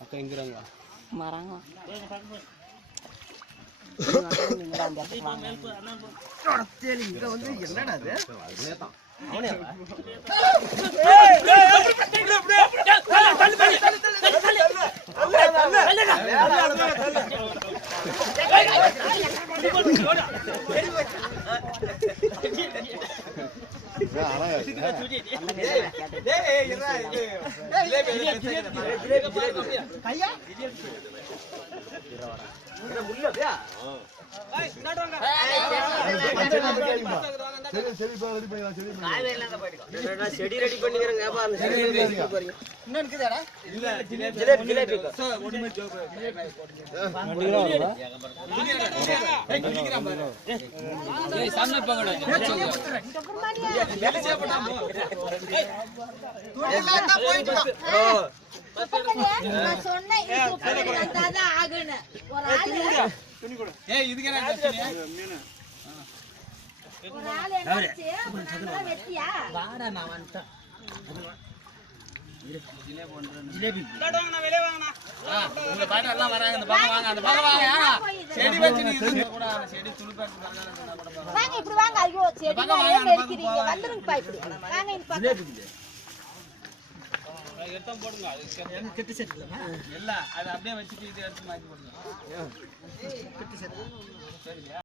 அக்கா எங்கிறாங்க மரங்க இங்க வந்து என்னடா அது அதேதான் செடி ரெடி பண்ணிக்கிறேங்க எடுத்தா போடுங்க கெட்டு செட் இல்ல அது அப்படியே வச்சிட்டு இது எடுத்து மாத்தி போடுங்க கெட்டு செட் சரியா